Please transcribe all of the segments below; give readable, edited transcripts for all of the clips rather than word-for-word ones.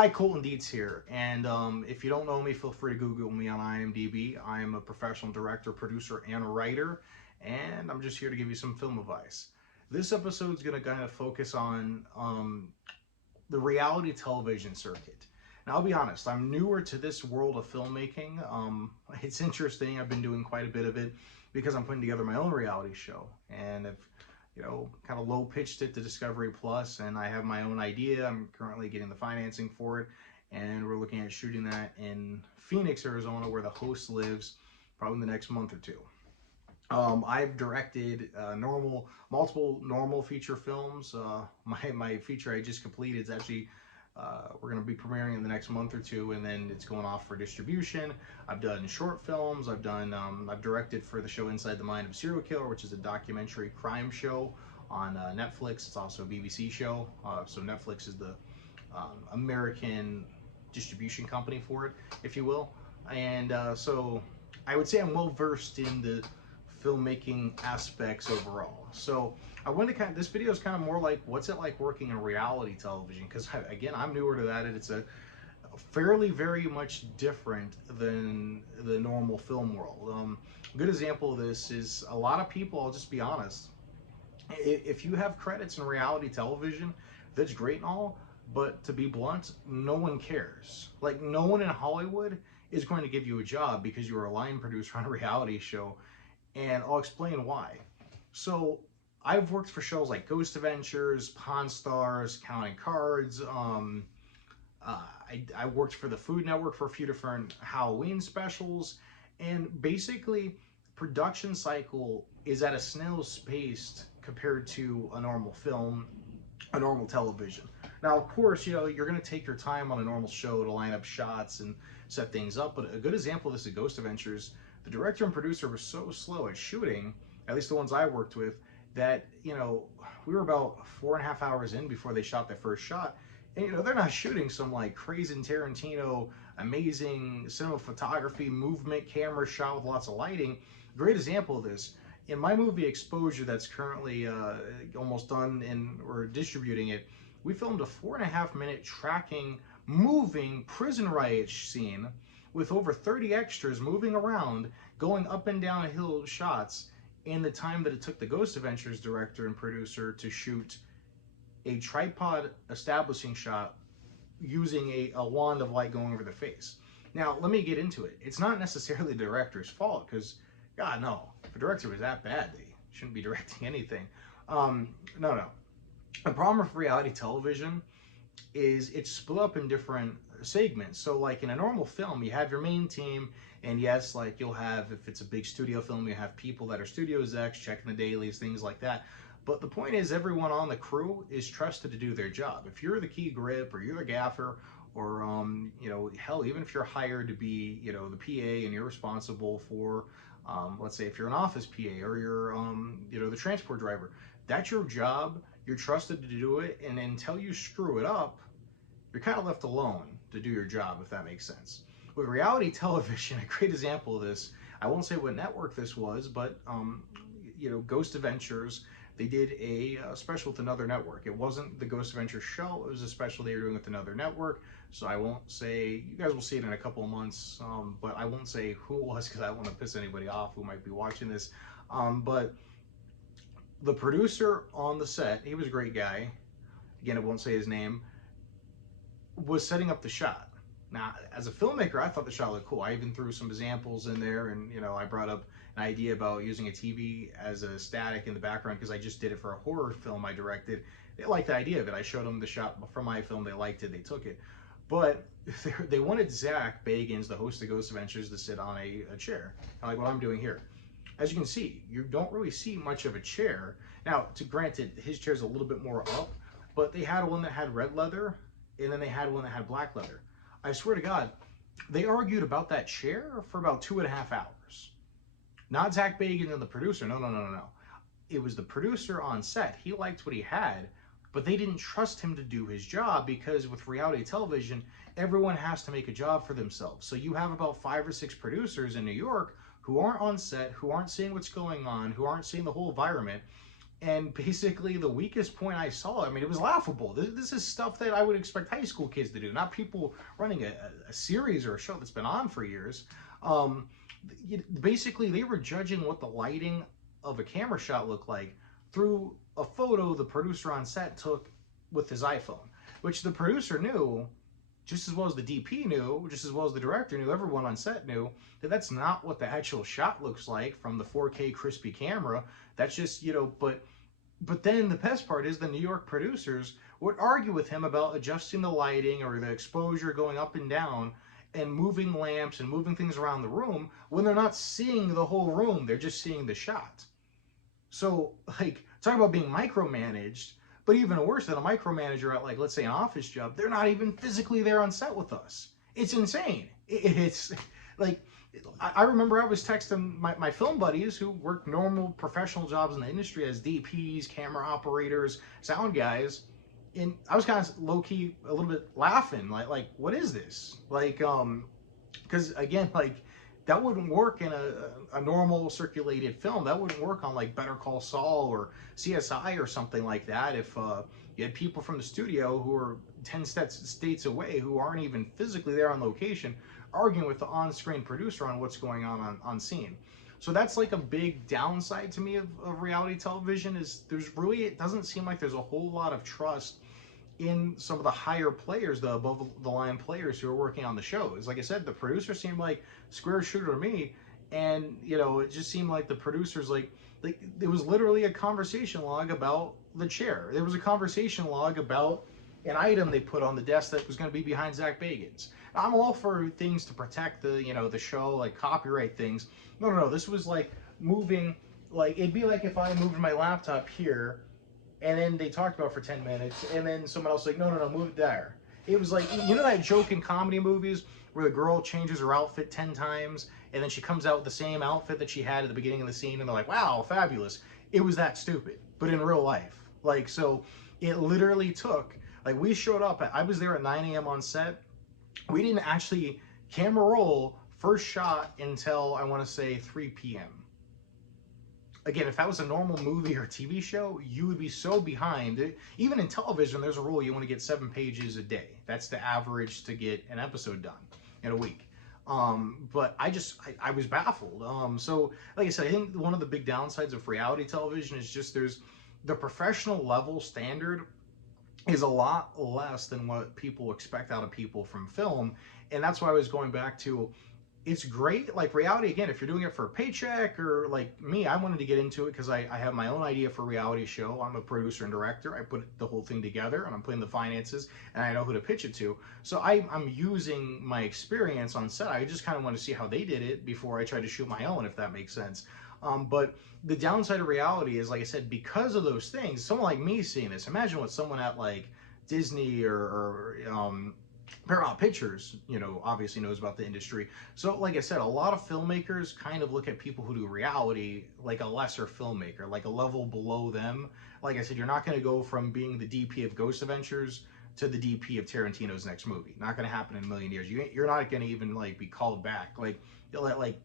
Hi, Colten here, and if you don't know me, feel free to Google me on IMDb. I am a professional director, producer, and writer, and I'm just here to give you some film advice. This episode is going to kind of focus on the reality television circuit. Now, I'll be honest, I'm newer to this world of filmmaking. It's interesting. I've been doing quite a bit of it because I'm putting together my own reality show, and I've kind of low pitched it to Discovery Plus, and I have my own idea. I'm currently getting the financing for it, and we're looking at shooting that in Phoenix, Arizona, where the host lives, probably in the next month or two. I've directed multiple normal feature films. My feature I just completed is actually we're going to be premiering in the next month or two, and then it's going off for distribution. I've done short films. I've directed for the show Inside the Mind of a Serial Killer, which is a documentary crime show on Netflix. It's also a BBC show. So Netflix is the American distribution company for it, if you will. And so I would say I'm well versed in the filmmaking aspects overall. So I wanted to this video is kind of more like, what's it like working in reality television? Because again, I'm newer to that, and it's a fairly very much different than the normal film world. A good example of this is a lot of people, I'll just be honest, if you have credits in reality television, that's great and all, but to be blunt, no one cares. Like, no one in Hollywood is going to give you a job because you're a line producer on a reality show, and I'll explain why. So I've worked for shows like Ghost Adventures, Pawn Stars, Counting Cards. I worked for the Food Network for a few different Halloween specials, and basically production cycle is at a snail's pace compared to a normal film, a normal television. Now, of course, you're going to take your time on a normal show to line up shots and set things up, but a good example of this is Ghost Adventures. The director and producer were so slow at shooting, at least the ones I worked with, that we were about 4.5 hours in before they shot their first shot. And they're not shooting some like crazy Tarantino, amazing cinematography, movement, camera shot with lots of lighting. Great example of this in my movie Exposure, that's currently almost done, and we're distributing it. We filmed a 4.5 minute tracking, moving prison riot scene with over 30 extras moving around, going up and down hill shots, in the time that it took the Ghost Adventures director and producer to shoot a tripod establishing shot using a wand of light going over the face. Now, let me get into it. It's not necessarily the director's fault, because, God, no. If a director was that bad, they shouldn't be directing anything. No. The problem with reality television is it's split up in different segments. So like in a normal film, you have your main team, and yes, like you'll have, if it's a big studio film, you have people that are studio execs checking the dailies, things like that. But the point is, everyone on the crew is trusted to do their job. If you're the key grip, or you're the gaffer, or hell, even if you're hired to be the PA, and you're responsible for let's say if you're an office PA, or you're the transport driver, that's your job. You're trusted to do it, and until you screw it up, you're kind of left alone to do your job, if that makes sense. With reality television, a great example of this, I won't say what network this was, but Ghost Adventures, they did a special with another network. It wasn't the Ghost Adventures show, it was a special they were doing with another network. So I won't say, you guys will see it in a couple of months, but I won't say who it was, because I don't want to piss anybody off who might be watching this. But the producer on the set, he was a great guy, again, I won't say his name, was setting up the shot. Now, as a filmmaker, I thought the shot looked cool. I even threw some examples in there, and I brought up an idea about using a TV as a static in the background, because I just did it for a horror film I directed. They liked the idea of it. I showed them the shot from my film. They liked it. They took it. But they wanted Zach Bagans, the host of Ghost Adventures, to sit on a chair, kind of like what I'm doing here. As you can see, you don't really see much of a chair. Now, granted, his chair's a little bit more up, but they had one that had red leather, and then they had one that had black leather. I swear to God, they argued about that chair for about 2.5 hours. Not Zach Bagans and the producer, no. It was the producer on set. He liked what he had, but they didn't trust him to do his job, because with reality television, everyone has to make a job for themselves. So you have about 5 or 6 producers in New York who aren't on set, who aren't seeing what's going on, who aren't seeing the whole environment, And basically, the weakest point I saw, I mean, it was laughable. This is stuff that I would expect high school kids to do, not people running a series or a show that's been on for years. Um, Basically, they were judging what the lighting of a camera shot looked like through a photo the producer on set took with his iPhone, which the producer knew just as well as the DP knew, just as well as the director knew, everyone on set knew that that's not what the actual shot looks like from the 4K crispy camera. That's just, but then the best part is the New York producers would argue with him about adjusting the lighting or the exposure going up and down and moving lamps and moving things around the room when they're not seeing the whole room, they're just seeing the shot. So, like, talk about being micromanaged, but even worse than a micromanager at, like, let's say an office job, they're not even physically there on set with us. It's insane. It's like, I remember I was texting my film buddies who work normal professional jobs in the industry as DPs, camera operators, sound guys, and I was kind of low key a little bit laughing, like what is this? Like, because again, like that wouldn't work in a normal circulated film. That wouldn't work on like Better Call Saul or CSI or something like that. If you had people from the studio who are 10 states away who aren't even physically there on location arguing with the on-screen producer on what's going on scene. So that's like a big downside to me of reality television is it doesn't seem like there's a whole lot of trust in some of the higher players, the above the line players who are working on the shows. Like I said, the producer seemed like square shooter to me, and it just seemed like the producers like it was literally a conversation log about the chair. There was a conversation log about an item they put on the desk that was going to be behind Zach Bagans. I'm all for things to protect the show, like copyright things. No. This was like moving, like it'd be like if I moved my laptop here and then they talked about it for 10 minutes, and then someone else was like, no, move it there. It was like, that joke in comedy movies where the girl changes her outfit 10 times, and then she comes out with the same outfit that she had at the beginning of the scene, and they're like, wow, fabulous. It was that stupid, but in real life. Like, so it literally took, like we showed up, I was there at 9 a.m. on set. We didn't actually camera roll first shot until, I want to say, 3 p.m. Again, if that was a normal movie or TV show, you would be so behind. Even in television, there's a rule you want to get 7 pages a day. That's the average to get an episode done in a week. But I was baffled. So, like I said, I think one of the big downsides of reality television is just there's the professional level standard is a lot less than what people expect out of people from film. And that's why I was going back to, it's great, like reality, again, if you're doing it for a paycheck or like me, I wanted to get into it because I have my own idea for a reality show. I'm a producer and director. I put the whole thing together and I'm putting the finances and I know who to pitch it to. So I'm using my experience on set. I just kind of want to see how they did it before I try to shoot my own, if that makes sense. But the downside of reality is, like I said, because of those things, someone like me seeing this, imagine what someone at like Disney or Paramount Pictures, obviously knows about the industry. So, like I said, a lot of filmmakers kind of look at people who do reality like a lesser filmmaker, like a level below them. Like I said, you're not going to go from being the DP of Ghost Adventures to the DP of Tarantino's next movie. Not going to happen in a million years. You're not going to even like be called back. Like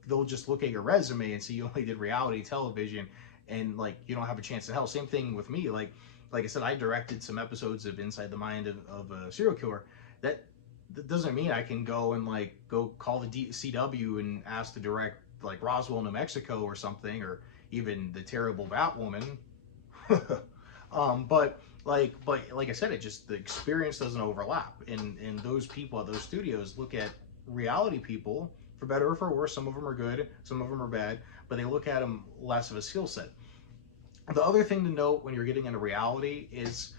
they'll just look at your resume and see you only did reality television, and like you don't have a chance in hell. Same thing with me. Like I said, I directed some episodes of Inside the Mind of a Serial Killer. That doesn't mean I can go and like go call the CW and ask to direct like Roswell, New Mexico or something, or even the terrible Batwoman. But like I said, it just, the experience doesn't overlap, and those people at those studios look at reality people, for better or for worse. Some of them are good, some of them are bad, but they look at them less of a skill set. The other thing to note when you're getting into reality is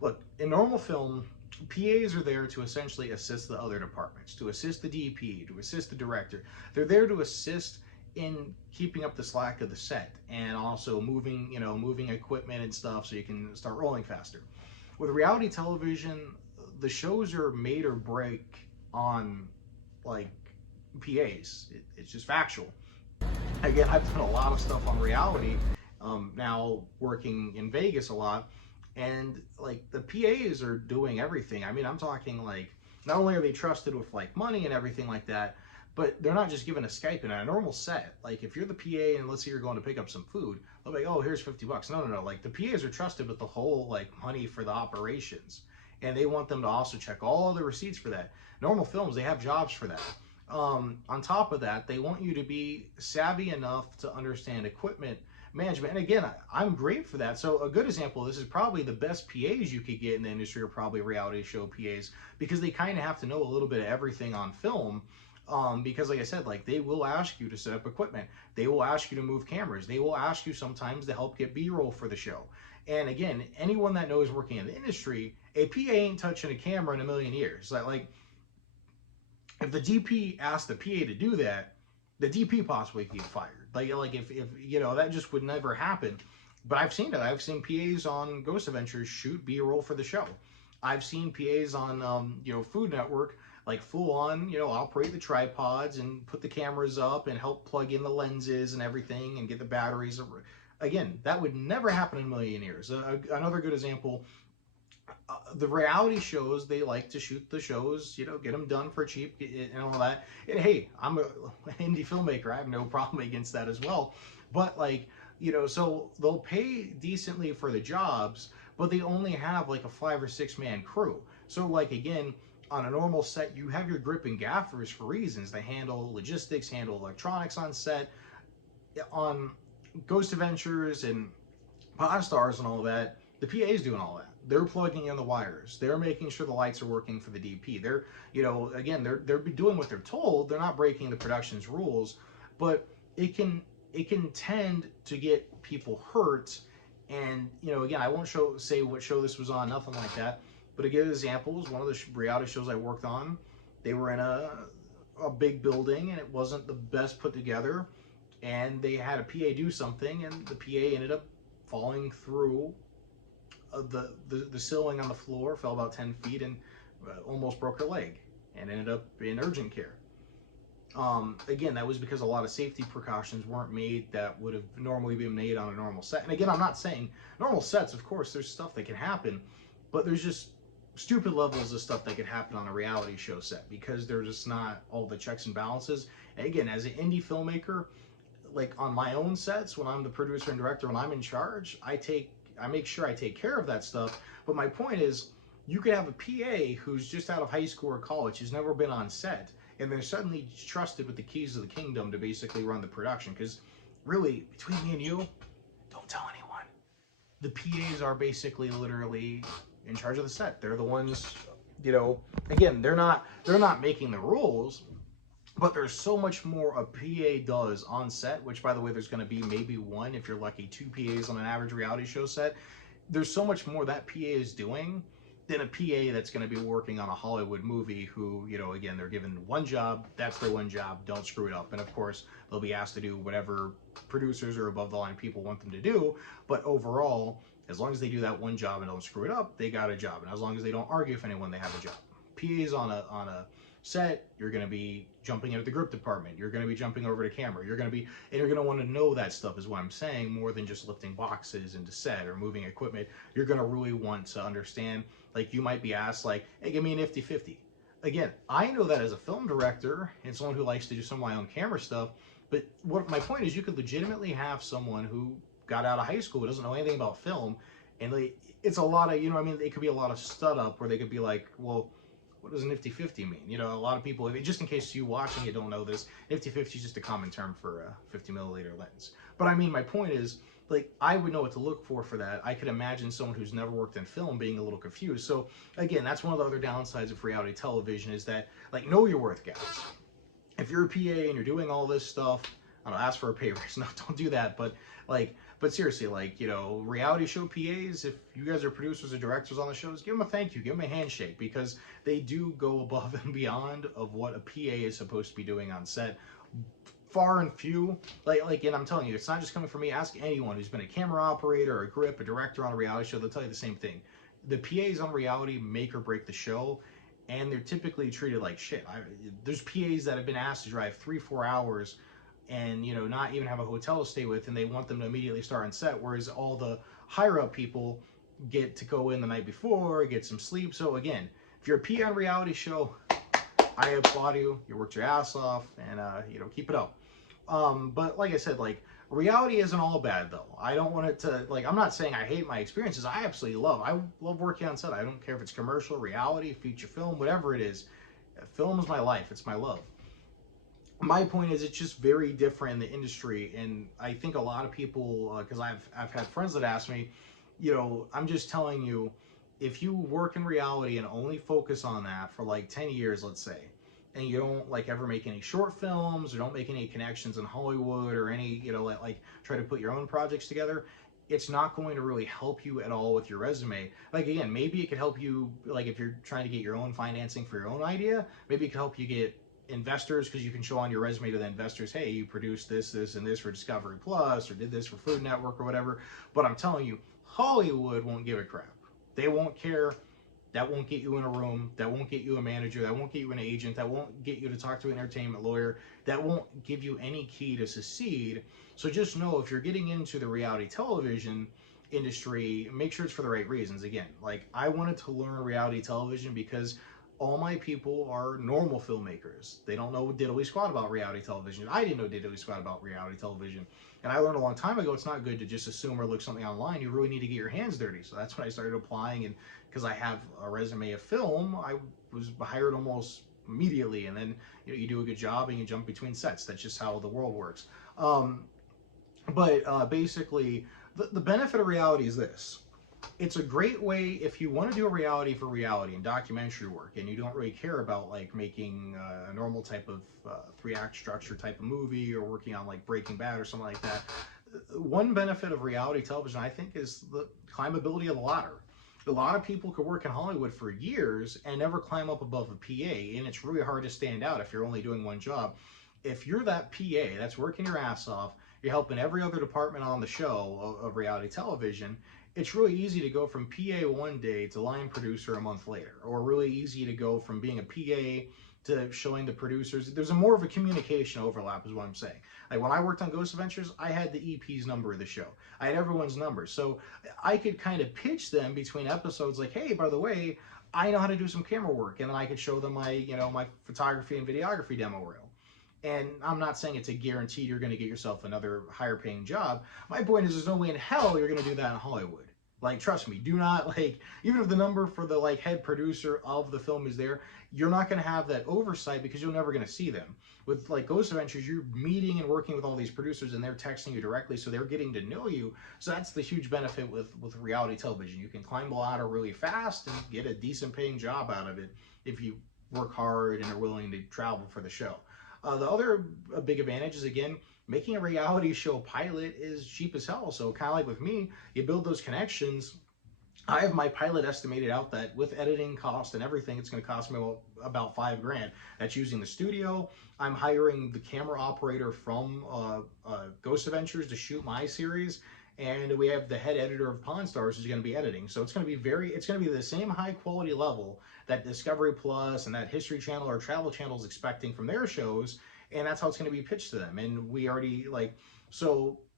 look, in normal film, PAs are there to essentially assist the other departments, to assist the DP, to assist the director. They're there to assist in keeping up the slack of the set and also moving equipment and stuff so you can start rolling faster. With reality television, the shows are made or break on like PAs. It's just factual. Again, I've done a lot of stuff on reality, now working in Vegas a lot, and like the PAs are doing everything. I mean, I'm talking like, not only are they trusted with like money and everything like that, but they're not just given a Skype in a normal set. Like if you're the PA and let's say you're going to pick up some food, they'll be like, oh, here's $50. No. Like the PAs are trusted with the whole like money for the operations. And they want them to also check all the receipts for that. Normal films, they have jobs for that. On top of that, they want you to be savvy enough to understand equipment management. And again, I'm great for that. So a good example of this is probably the best PAs you could get in the industry are probably reality show PAs, because they kind of have to know a little bit of everything on film. Because like I said, like they will ask you to set up equipment. They will ask you to move cameras. They will ask you sometimes to help get B-roll for the show. And again, anyone that knows working in the industry, a PA ain't touching a camera in a million years. Like if the DP asked the PA to do that, the DP possibly could get fired. Like if you know, that just would never happen. But I've seen it. I've seen PAs on Ghost Adventures shoot B-roll for the show. I've seen PAs on you know, Food Network like full on, you know, operate the tripods and put the cameras up and help plug in the lenses and everything and get the batteries. Again, that would never happen in a million years. Another good example, the reality shows, they like to shoot the shows, you know, get them done for cheap and all that. And hey, I'm an indie filmmaker. I have no problem against that as well. But like, you know, so they'll pay decently for the jobs, but they only have like a 5 or 6 man crew. So like, again, on a normal set, you have your grip and gaffers for reasons. They handle logistics, handle electronics on set. On Ghost Adventures and Podstars and all that, the PA's doing all that. They're plugging in the wires. They're making sure the lights are working for the DP. They're, you know, again, they're doing what they're told. They're not breaking the production's rules, but it can tend to get people hurt. And you know, again, I won't say what show this was on, nothing like that. But a good example is one of the reality shows I worked on. They were in a big building and it wasn't the best put together. And they had a PA do something and the PA ended up falling through the ceiling on the floor, fell about 10 feet and almost broke her leg and ended up in urgent care. Again, that was because a lot of safety precautions weren't made that would have normally been made on a normal set. And again, I'm not saying normal sets, of course, there's stuff that can happen, but there's just stupid levels of stuff that could happen on a reality show set because there's just not all the checks and balances. And again, as an indie filmmaker, like on my own sets, when I'm the producer and director, when I'm in charge, I make sure I take care of that stuff. But my point is, you could have a PA who's just out of high school or college, who's never been on set, and they're suddenly trusted with the keys of the kingdom to basically run the production. Because really, between me and you, don't tell anyone. The PAs are basically literally in charge of the set. They're the ones, you know, again, they're not making the rules, but there's so much more a PA does on set, which by the way, there's going to be maybe one, if you're lucky, 2 PAs on an average reality show set. There's so much more that PA is doing than a PA that's going to be working on a Hollywood movie who, you know, again, they're given one job, that's their one job, don't screw it up. And of course, they'll be asked to do whatever producers or above the line people want them to do. But overall, as long as they do that one job and don't screw it up, they got a job. And as long as they don't argue with anyone, they have a job. PAs on a set, you're going to be jumping into the grip department, you're going to be jumping over to camera, you're going to want to know that stuff, is what I'm saying, more than just lifting boxes into set or moving equipment. You're going to really want to understand, like you might be asked like, hey, give me an 50-50. Again, I know that as a film director and someone who likes to do some of my own camera stuff, but what my point is, you could legitimately have someone who got out of high school, who doesn't know anything about film, and like, it's a lot of, you know, I mean, it could be a lot of stud up where they could be like, well, what does an 50-50 mean? You know, a lot of people, just in case you watching it don't know this, 50-50 is just a common term for a 50 milliliter lens. But I mean, my point is, like, I would know what to look for that. I could imagine someone who's never worked in film being a little confused. So again, that's one of the other downsides of reality television, is that, like, know your worth, guys. If you're a PA and you're doing all this stuff, I don't know, ask for a pay raise. No, don't do that. But like, but seriously, like, you know, reality show PAs, if you guys are producers or directors on the shows, give them a thank you, give them a handshake, because they do go above and beyond of what a PA is supposed to be doing on set. Far and few, like, and I'm telling you, it's not just coming from me. Ask anyone who's been a camera operator, a grip, a director on a reality show, they'll tell you the same thing. The PAs on reality make or break the show, and they're typically treated like shit. There's PAs that have been asked to drive 3-4 hours and, you know, not even have a hotel to stay with, and they want them to immediately start on set, whereas all the higher up people get to go in the night before, get some sleep. So again, if you're a PA on a reality show, I applaud you. You worked your ass off, and you know, keep it up. But like I said, like reality isn't all bad though. I don't want it to like. I'm not saying I hate my experiences. I absolutely love. I love working on set. I don't care if it's commercial, reality, feature film, whatever it is. Film is my life. It's my love. My point is, it's just very different in the industry, and I think a lot of people, because I've had friends that ask me, you know, I'm just telling you, if you work in reality and only focus on that for like 10 years, let's say, and you don't like ever make any short films or don't make any connections in Hollywood or any, you know, like try to put your own projects together, it's not going to really help you at all with your resume. Like again, maybe it could help you, like if you're trying to get your own financing for your own idea, maybe it could help you get investors because you can show on your resume to the investors, hey, you produced this, this, and this for Discovery Plus or did this for Food Network or whatever. But I'm telling you, Hollywood won't give a crap. They won't care. That won't get you in a room. That won't get you a manager. That won't get you an agent. That won't get you to talk to an entertainment lawyer. That won't give you any key to succeed. So just know if you're getting into the reality television industry, make sure it's for the right reasons. Again, like I wanted to learn reality television because all my people are normal filmmakers. They don't know diddly squat about reality television. I didn't know diddly squat about reality television. And I learned a long time ago it's not good to just assume or look something online. You really need to get your hands dirty. So that's when I started applying. And because I have a resume of film, I was hired almost immediately. And then you do a good job and you jump between sets. That's just how the world works. But basically, the benefit of reality is this. It's a great way if you want to do a reality for reality and documentary work and you don't really care about like making a normal type of 3-act structure type of movie or working on like Breaking Bad or something like that. One benefit of reality television, I think, is the climbability of the ladder. A lot of people could work in Hollywood for years and never climb up above a PA, and it's really hard to stand out if you're only doing one job. If you're that PA that's working your ass off, you're helping every other department on the show of reality television, it's really easy to go from PA one day to line producer a month later, or really easy to go from being a PA to showing the producers. There's a more of a communication overlap is what I'm saying. Like when I worked on Ghost Adventures, I had the EP's number of the show. I had everyone's number. So I could kind of pitch them between episodes like, hey, by the way, I know how to do some camera work. And then I could show them my, you know, my photography and videography demo reel. And I'm not saying it's a guarantee you're going to get yourself another higher paying job. My point is there's no way in hell you're going to do that in Hollywood. Like, trust me, do not, like, even if the number for the, like, head producer of the film is there, you're not going to have that oversight because you're never going to see them. With, like, Ghost Adventures, you're meeting and working with all these producers and they're texting you directly, so they're getting to know you. So that's the huge benefit with reality television. You can climb the ladder really fast and get a decent paying job out of it if you work hard and are willing to travel for the show. The other big advantage is, again, making a reality show pilot is cheap as hell. So kind of like with me, you build those connections. I have my pilot estimated out that with editing cost and everything, it's going to cost me about $5,000. That's using the studio. I'm hiring the camera operator from Ghost Adventures to shoot my series. And we have the head editor of Pawn Stars who's going to be editing. So it's going to be it's going to be the same high quality level that Discovery Plus and that History Channel or Travel Channel is expecting from their shows. And that's how it's going to be pitched to them. And we already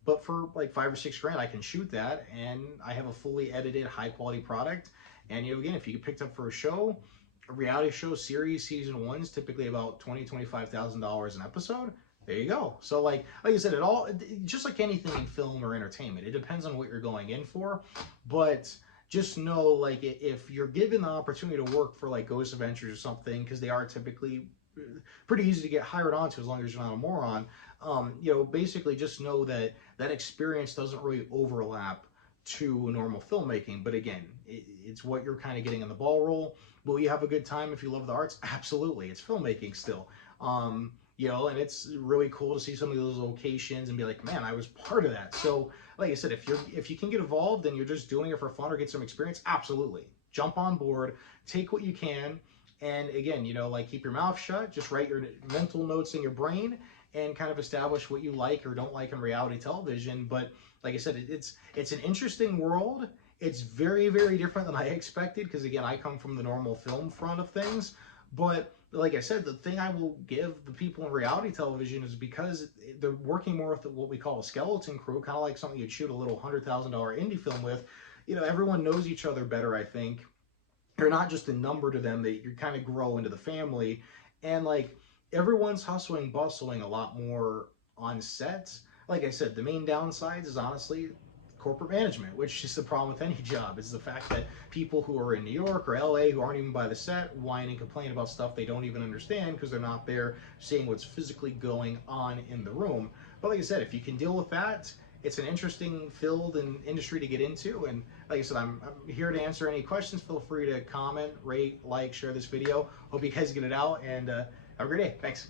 but for like $5 or $6,000, I can shoot that and I have a fully edited high quality product. And again, if you get picked up for a reality show series, season 1 is typically about $20,000-$25,000 an episode. There you go. So like I said, it all, just like anything in film or entertainment, it depends on what you're going in for. But just know, like, if you're given the opportunity to work for like Ghost Adventures or something, because they are typically pretty easy to get hired onto as long as you're not a moron, basically just know that that experience doesn't really overlap to normal filmmaking. But again, it's what you're kind of getting in the ball roll. Will you have a good time if you love the arts? Absolutely. It's filmmaking still. And it's really cool to see some of those locations and be like, man, I was part of that. So like I said, if you can get involved and you're just doing it for fun or get some experience, absolutely. Jump on board, take what you can. And again, keep your mouth shut, just write your mental notes in your brain and kind of establish what you like or don't like in reality television. But like I said, it's an interesting world. It's very, very different than I expected because, again, I come from the normal film front of things. But like I said, the thing I will give the people in reality television is because they're working more with what we call a skeleton crew, kind of like something you'd shoot a little $100,000 indie film with. Everyone knows each other better, I think. You're not just a number to them, that you kind of grow into the family. And like everyone's hustling, bustling a lot more on sets. Like I said, the main downsides is honestly corporate management, which is the problem with any job, is the fact that people who are in New York or LA who aren't even by the set whine and complain about stuff they don't even understand because they're not there seeing what's physically going on in the room. But like I said, if you can deal with that, it's an interesting field and industry to get into. And like I said, I'm here to answer any questions. Feel free to comment, rate, like, share this video. Hope you guys get it out, and have a great day. Thanks.